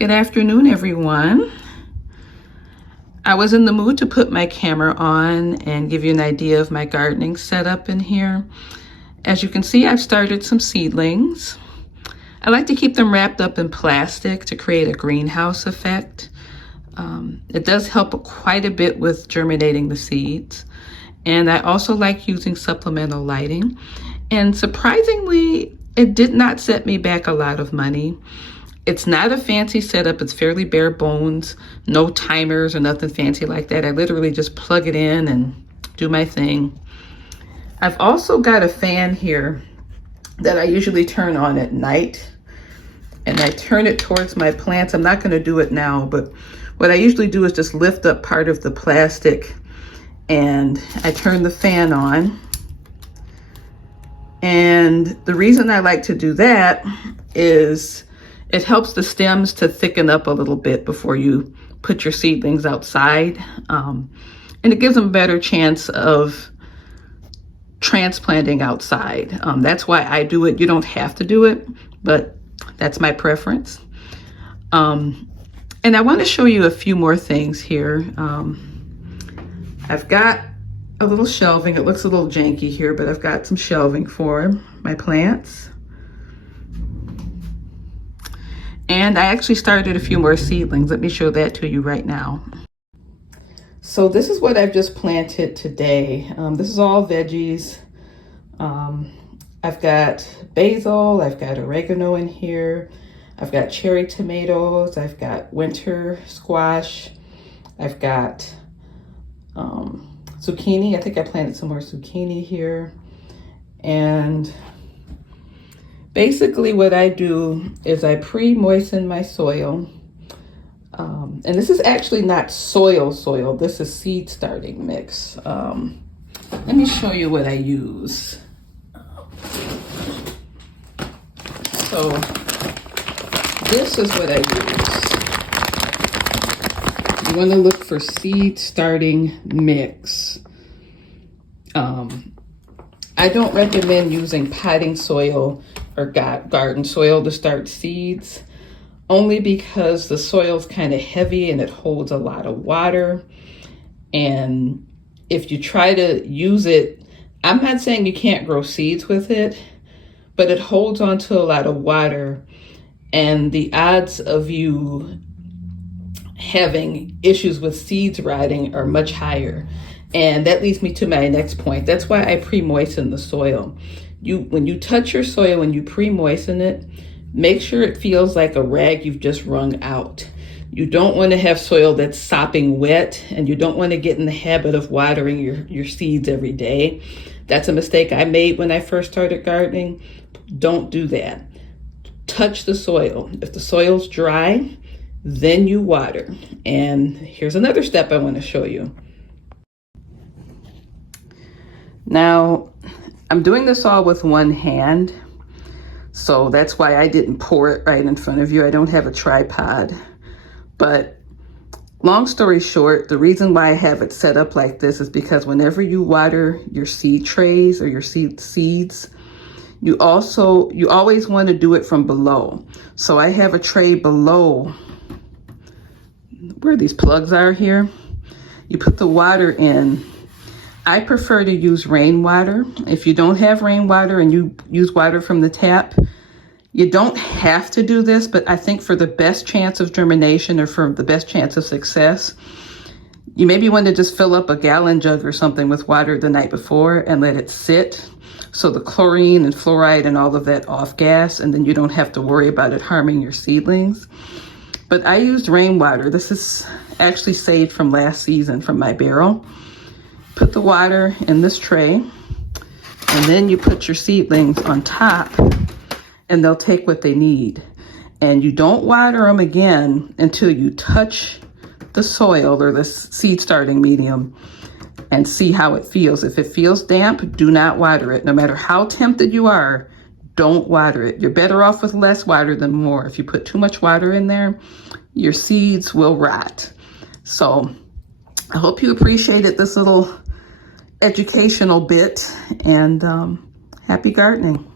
Good afternoon, everyone. I was in the mood to put my camera on and give you an idea of my gardening setup in here. As you can see, I've started some seedlings. I like to keep them wrapped up in plastic to create a greenhouse effect. It does help quite a bit with germinating the seeds. And I also like using supplemental lighting. And surprisingly, it did not set me back a lot of money. It's not a fancy setup. It's fairly bare bones, no timers or nothing fancy like that. I literally just plug it in and do my thing. I've also got a fan here that I usually turn on at night, and I turn it towards my plants. I'm not going to do it now, but what I usually do is just lift up part of the plastic and I turn the fan on. And the reason I like to do that is it helps the stems to thicken up a little bit before you put your seedlings outside. And it gives them a better chance of transplanting outside. That's why I do it. You don't have to do it, but that's my preference. And I want to show you a few more things here. I've got a little shelving. It looks a little janky here, but I've got some shelving for my plants. And I actually started a few more seedlings. Let me show that to you right now. So this is what I've just planted today. This is all veggies. I've got basil, I've got oregano in here. I've got cherry tomatoes, I've got winter squash. I've got zucchini. I think I planted some more zucchini here. And basically what I do is I pre-moisten my soil. And this is actually not soil, this is seed starting mix. Let me show you what I use. So this is what I use. You want to look for seed starting mix. I don't recommend using potting soil or garden soil to start seeds, only because the soil's kind of heavy and it holds a lot of water. And if you try to use it, I'm not saying you can't grow seeds with it, but it holds onto a lot of water, and the odds of you having issues with seeds rotting are much higher. And that leads me to my next point. That's why I pre-moisten the soil. When you touch your soil, when you pre-moisten it, make sure it feels like a rag you've just wrung out. You don't want to have soil that's sopping wet, and you don't want to get in the habit of watering your seeds every day. That's a mistake I made when I first started gardening. Don't do that. Touch the soil. If the soil's dry, then you water. And here's another step I want to show you. Now, I'm doing this all with one hand, so that's why I didn't pour it right in front of you. I don't have a tripod. But long story short, the reason why I have it set up like this is because whenever you water your seed trays or your seeds, you always want to do it from below. So I have a tray below where these plugs are here. You put the water in. I prefer to use rainwater. If you don't have rainwater and you use water from the tap, you don't have to do this, but I think for the best chance of germination or for the best chance of success, you maybe want to just fill up a gallon jug or something with water the night before and let it sit, so the chlorine and fluoride and all of that off gas, and then you don't have to worry about it harming your seedlings. But I used rainwater. This is actually saved from last season from my barrel. Put the water in this tray, and then you put your seedlings on top, and they'll take what they need. And you don't water them again until you touch the soil or the seed starting medium and see how it feels. If it feels damp, do not water it. No matter how tempted you are, don't water it. You're better off with less water than more. If you put too much water in there, your seeds will rot. So I hope you appreciated this little educational bit, and happy gardening.